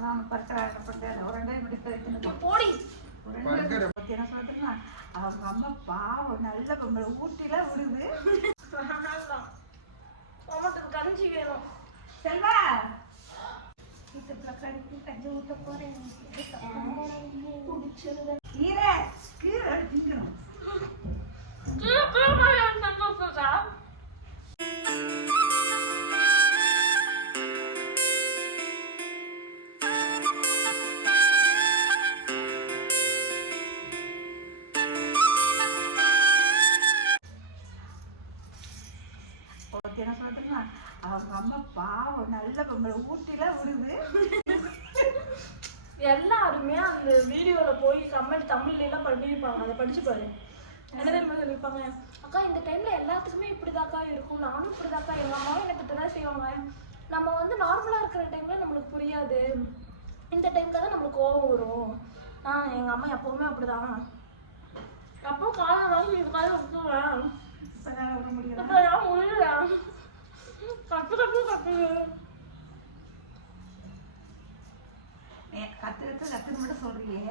அதான் பறக்கிறாங்க ஒரு 2 மணிக்கு வைக்கணும் போடி என்ன சொல்றேன்னா அவங்க அம்மா பாவம் நல்ல பொங்கலை ஊட்டிலாம் விடுது. கஞ்சி வேணும் செல்வா கஞ்சி ஊட்ட போறேன். கீரை கீரை திங்கணும். என்ன சொல்றேன்னா அவங்க அம்மா பாவம் நல்ல பொங்கலை ஊட்டிலாம் விடுது. எல்லாருமே அந்த வீடியோல போய் கமெண்ட் தமிழ்ல எல்லாம் பண்ணிருப்பாங்க. அதை படிச்சு பாரு. என்ன சொல்லிருப்பாங்க, அக்கா இந்த டைம்ல எல்லாத்துக்குமே இப்படிதாக்கா இருக்கும், நானும் இப்படிதாக்கா, எங்க அம்மாவும் எனக்கு இப்படிதான் செய்வாங்க. நம்ம வந்து நார்மலா இருக்கிற டைம்ல நம்மளுக்கு புரியாது, இந்த டைம்ல தான் நம்மளுக்கு கோபம் வரும். எங்க அம்மா எப்பவுமே அப்படிதான். அப்போ காலம் வாங்கி இதுக்காக விட்டுருவேன். முடியல கத்து கத்து கத்து கத்துன்னு மட்டும் சொல்றியே.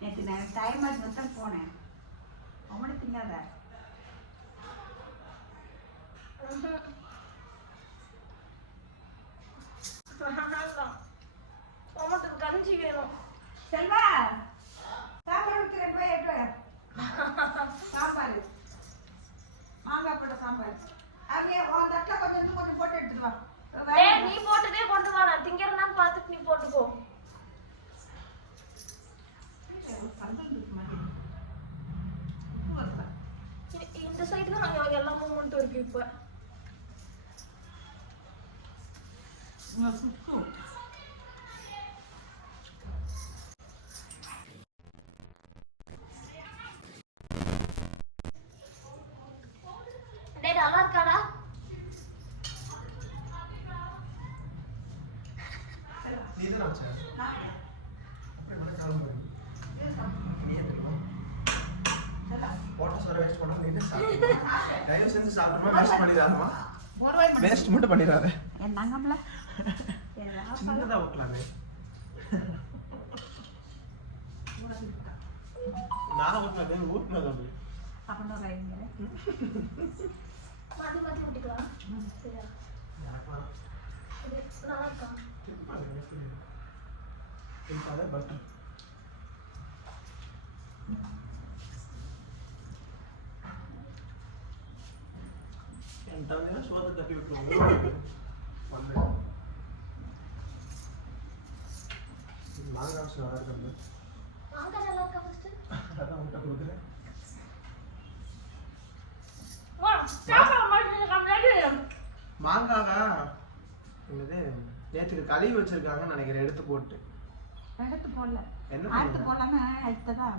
நேற்று நான் டைம் ஆச்சு தான் போனேன். அவனை தின்னாத கஞ்சி வேணும் செல்வா. சாப்பாடு 2 ரூபாய் 8 ரூபாய் சாப்பாடு மாங்காய் போட்ட சாம்பார். அப்படியே உன் தட்டில் கொஞ்சம் போட்டு எடுத்துட்டு வா. நீ போட்டுட்டே கொண்டு வா, நான் திங்கிறேன்னு பார்த்துட்டு நீ போட்டுக்கோ. இந்த சைடு தான் எல்லா மூமெண்ட்டும் இருக்கு. இப்ப நல்லா இருக்காடா? வேஸ்ட் மட்டும் பண்ணிடாத. என்னங்கம்ல சின்னதா ஊட்டலாமே. நான் ஊட்டினது ஊட்டினது அப்படி அப்போ ரைங்க மாத்தி மாத்தி ஊட்டிக்கலாம். சரியா நல்லா இருக்கா? பட்டன் சோத்தை தட்டி விட்டுருவோம். மாங்காய் நல்லா இருக்கு. மாங்காய் நல்லா இருக்கா? ஃபர்ஸ்ட் அதான் முட்டை கொடுக்குறேன். மாங்காவா என்னது நேற்றுக்கு கழுவி வச்சிருக்காங்கன்னு நினைக்கிறேன். எடுத்து போட்டு எடுத்து போடல. என்ன எடுத்து போடலாம எடுத்ததான்.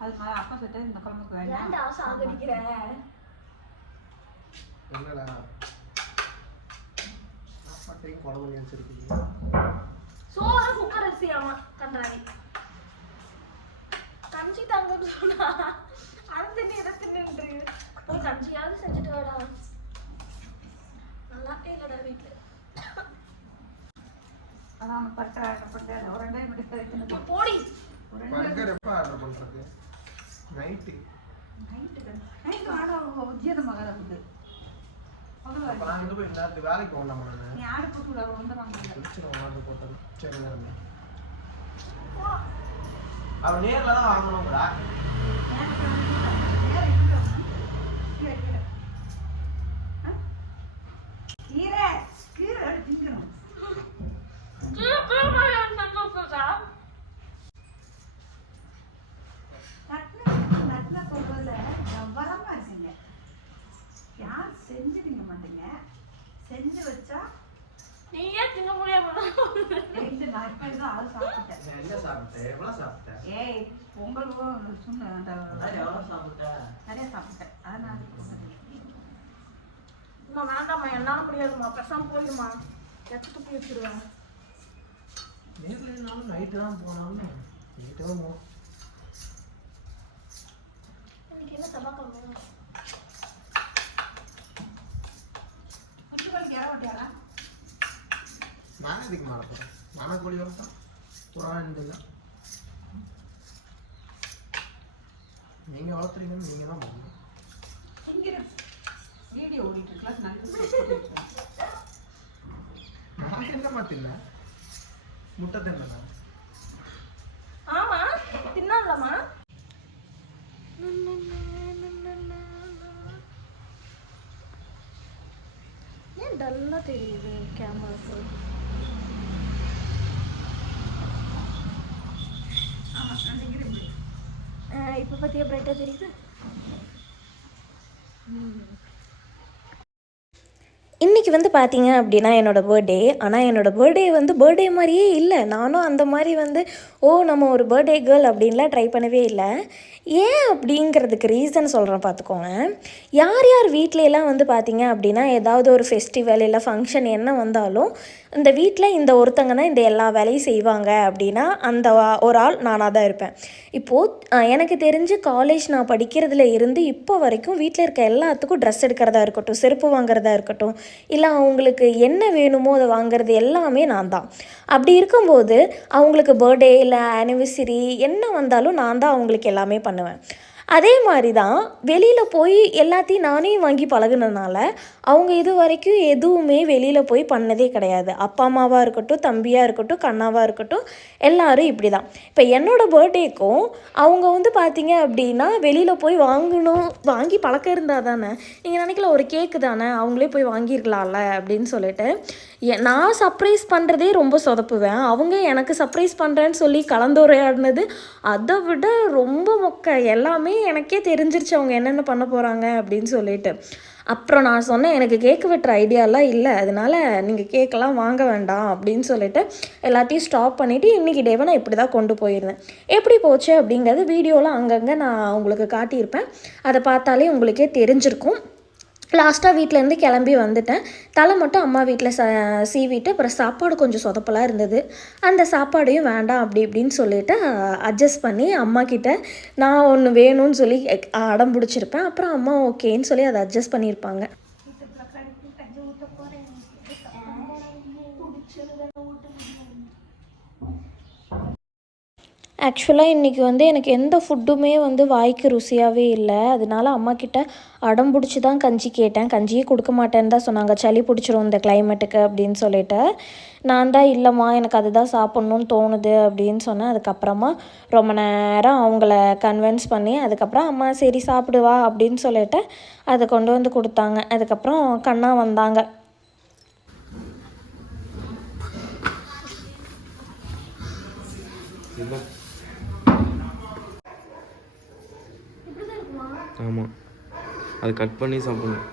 அதுக்கு அப்பா சொல்லிட்டு இந்த குழம்புக்கு வேண்டாம் சாகடிக்கிறேன். என்னடா சாப்பாட்டையும் குழம்பு வச்சிருக்கீங்க. சோறு குக்கர் அரிசி. ஆமா கண்டாரி கஞ்சி தாங்க சொன்னா அது தண்ணி எதை தின்னு போய் கஞ்சியாவது செஞ்சுட்டு வாடா. நல்லா இல்லடா வீட்டுல. அதான் பறக்கிறாங்க ஒரு 2 மணிக்கு வைக்கணும் போடி. பர்கர் எப்ப ஆர்டர் பண்றது? நைட்டு ஆனா உஜ்ஜீரணமாக இருக்குது. நான் இங்க போய் நேரத்துக்கு வேலைக்கு போகலாம். நீ ஆடு போட்டு வந்துடுவாங்க. ஆர்டர் போட்டது சரி நேரம் அவன் நேரில் தான் வாங்கணும்டா. கீரை கீரை திங்கணும். நட்டின பொருள்ல கவனமா இருக்குங்க. யார் செஞ்சுடுங்க மாட்டீங்க. செஞ்சு வச்சா நீயே திங்க முடியாம நான் இப்ப ஆள் சாப்பிட்டேன். என்ன சாப்பிட்டேன்? எவ்வளவு சாப்பிட்டேன்? ஏய் பொங்கலும் சொன்னேன். எவ்வளவு சாப்பிட்டேன்? நிறைய சாப்பிட்டேன். அதனால வேண்டாம்மா என்னால முடியாதுமா. பேசாம போயிடுமா. எடுத்துட்டு போய் வச்சிருவேன். நேரில் நைட்டு தான் போனாலும் நைட்டு தான் போகும். இன்னைக்கு என்ன செவ்வாய்க்கிழமை? குச்சிக்கொல்லிக்கு இற ஓட்டியாரா? நான் எதுக்கு மாற போகிறேன்? நானே கோழி வரத்தான். புறாண்டில் நீங்கள் வளர்த்துறீங்கன்னு நீங்கள் தான் பண்ணணும். இங்கே வீடியோ ஓடிட்டு இருக்கலாம் நல்ல நான் என்னம்மா தின்ன முட்டை தின்னா ஆமா தின்னாங்களாமா? ஏன் டல்லா தெரியுது கேமரா? ஆமாம் ரெண்டு இங்கே இப்போ பார்த்தியா பிரைட்டாக தெரியுது. இன்றைக்கி வந்து பார்த்தீங்க அப்படின்னா என்னோடய பர்த்டே. ஆனால் என்னோடய பர்த்டே வந்து பர்த்டே மாதிரியே இல்லை. நானும் அந்த மாதிரி வந்து நம்ம ஒரு பர்த்டே கேர்ள் அப்படின்லாம் ட்ரை பண்ணவே இல்லை. ஏன் அப்படிங்கிறதுக்கு ரீசன் சொல்கிறேன் பார்த்துக்கோங்க. யார் யார் வீட்டிலலாம் வந்து பார்த்தீங்க அப்படின்னா ஏதாவது ஒரு ஃபெஸ்டிவல் இல்லை ஃபங்க்ஷன் என்ன வந்தாலும் இந்த வீட்டில் இந்த ஒருத்தங்கன்னா இந்த எல்லா வேலையும் செய்வாங்க அப்படின்னா அந்த ஒரு ஆள் நானாக தான் இருப்பேன். இப்போது எனக்கு தெரிஞ்சு காலேஜ் நான் படிக்கிறதுல இருந்து இப்போ வரைக்கும் வீட்டில் இருக்க எல்லாத்துக்கும் ட்ரெஸ் எடுக்கிறதா இருக்கட்டும், செருப்பு வாங்குறதா இருக்கட்டும், இல்லை அவங்களுக்கு என்ன வேணுமோ அதை வாங்குறது எல்லாமே நான் தான். அப்படி இருக்கும்போது அவங்களுக்கு பர்த்டே இல்லை ஆனிவர்சரி என்ன வந்தாலும் நான் தான் அவங்களுக்கு எல்லாமே பண்ணுவேன். அதே மாதிரி தான் வெளியில் போய் எல்லாத்தையும் நானே வாங்கி பழகுனதுனால அவங்க இது வரைக்கும் எதுவுமே வெளியில் போய் பண்ணதே கிடையாது. அப்பா அம்மாவாக இருக்கட்டும், தம்பியாக இருக்கட்டும், கண்ணாவாக இருக்கட்டும், எல்லோரும் இப்படி தான். இப்போ என்னோடய பர்த்டேக்கும் அவங்க வந்து பார்த்திங்க அப்படின்னா வெளியில் போய் வாங்கி பழக்கம் இருந்தால் தானே. நீங்கள் நினைக்கல ஒரு கேக்கு தானே அவங்களே போய் வாங்கியிருக்கலாம்ல அப்படின்னு சொல்லிட்டு நான் சர்ப்ரைஸ் பண்ணுறதே ரொம்ப சொதப்புவேன். அவங்க எனக்கு சர்ப்ரைஸ் பண்ணுறேன்னு சொல்லி கலந்துரையாடினது அதை விட ரொம்ப மொக்க. எல்லாமே எனக்கே தெரிஞ்சிருச்சு அவங்க என்னென்ன பண்ண போகிறாங்க அப்படின்னு சொல்லிட்டு. அப்புறம் நான் சொன்னேன் எனக்கு கேக்கு வெட்டுற ஐடியாலாம் இல்லை, அதனால் நீங்கள் கேக்கெல்லாம் வாங்க வேண்டாம் அப்படின்னு சொல்லிட்டு எல்லாத்தையும் ஸ்டாப் பண்ணிவிட்டு இன்றைக்கி டேவை நான் இப்படி தான் கொண்டு போயிருந்தேன். எப்படி போச்சு அப்படிங்கிறது வீடியோவில் அங்கங்கே நான் உங்களுக்கு காட்டியிருப்பேன். அதை பார்த்தாலே உங்களுக்கே தெரிஞ்சிருக்கும். லாஸ்ட்டாக வீட்டிலேருந்து கிளம்பி வந்துட்டேன். தலை மட்டும் அம்மா வீட்டில் சீவிட்டு அப்புறம் சாப்பாடு கொஞ்சம் சொதப்பலாக இருந்தது. அந்த சாப்பாடையும் வேண்டாம் அப்படி இப்படின்னு சொல்லிவிட்டு அட்ஜஸ்ட் பண்ணி அம்மாக்கிட்ட நான் ஒன்று வேணும்னு சொல்லி அடம் பிடிச்சிருப்பேன். அப்புறம் அம்மா ஓகேன்னு சொல்லி அதை அட்ஜஸ்ட் பண்ணியிருப்பாங்க. ஆக்சுவலாக இன்றைக்கி வந்து எனக்கு எந்த ஃபுட்டுமே வந்து வாய்க்கு ருசியாகவே இல்லை. அதனால அம்மாக்கிட்ட அடம் பிடிச்சி தான் கஞ்சி கேட்டேன். கஞ்சியே கொடுக்க மாட்டேன்னு தான் சொன்னாங்க, சளி பிடிச்சிரும் இந்த கிளைமேட்டுக்கு அப்படின்னு சொல்லிட்டு. நான் தான் இல்லைம்மா எனக்கு அதுதான் சாப்பிட்ணுன்னு தோணுது அப்படின்னு சொன்னேன். அதுக்கப்புறமா ரொம்ப நேரம் அவங்கள கன்வின்ஸ் பண்ணி அதுக்கப்புறம் அம்மா சரி சாப்பிடுவா அப்படின்னு சொல்லிட்டு அதை கொண்டு வந்து கொடுத்தாங்க. அதுக்கப்புறம் கண்ணா வந்தாங்க. ஆமாம், அது கட் பண்ணி சாப்பிடணும்.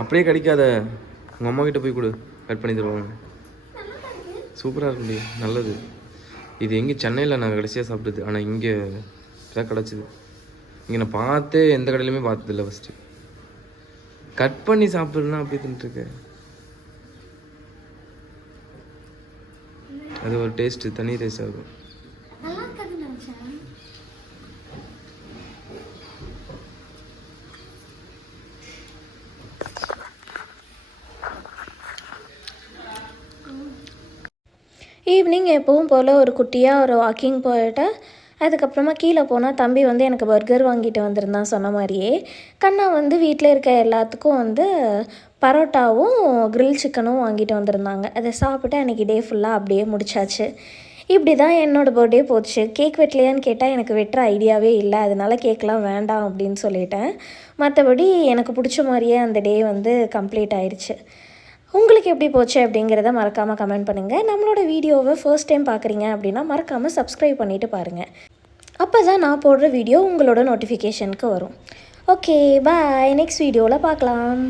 அப்படியே கிடைக்காத, உங்கள் அம்மா கிட்ட போய் கொடு, கட் பண்ணி தருவாங்க. சூப்பராக இருக்க முடியும், நல்லது. இது எங்கே சென்னையில் நான் கடைசியாக சாப்பிட்டது. ஆனால் இங்கே இதான் கிடச்சிது. இங்கே நான் பார்த்தே எந்த கடையிலுமே பார்த்ததில்ல. ஃபஸ்ட்டு கட் பண்ணி சாப்பிட்றதுனா அப்படி தின்ட்டுருக்கேன். அது ஒரு டேஸ்ட்டு, தனி டேஸ்ட்டாக இருக்கும். ஈவினிங் எப்பவும் போல் ஒரு குட்டியாக ஒரு வாக்கிங் போயிட்டு அதுக்கப்புறமா கீழே போனால் தம்பி வந்து எனக்கு பர்கர் வாங்கிட்டு வந்திருந்தான் சொன்ன மாதிரியே. கண்ணா வந்து வீட்டில் இருக்க எல்லாத்துக்கும் வந்து பரோட்டாவும் கிரில் சிக்கனும் வாங்கிட்டு வந்திருந்தாங்க. அதை சாப்பிட்டு அன்றைக்கி டே ஃபுல்லாக அப்படியே முடிச்சாச்சு. இப்படி தான் என்னோடய பர்த்டே போச்சு. கேக் வெட்டலையான்னு கேட்டால் எனக்கு வெட்டுற ஐடியாவே இல்லை, அதனால் கேக்லாம் வேண்டாம் அப்படின்னு சொல்லிட்டேன். மற்றபடி எனக்கு பிடிச்ச மாதிரியே அந்த டே வந்து கம்ப்ளீட் ஆயிடுச்சு. உங்களுக்கு எப்படி போச்சு அப்படிங்கிறத மறக்காமல் கமெண்ட் பண்ணுங்கள். நம்மளோட வீடியோவை ஃபர்ஸ்ட் டைம் பார்க்குறீங்க அப்படின்னா மறக்காமல் சப்ஸ்கிரைப் பண்ணிவிட்டு பாருங்கள். அப்போ தான் நான் போடுற வீடியோ உங்களோட நோட்டிஃபிகேஷனுக்கு வரும். ஓகே பாய், நெக்ஸ்ட் வீடியோவில் பார்க்கலாம்.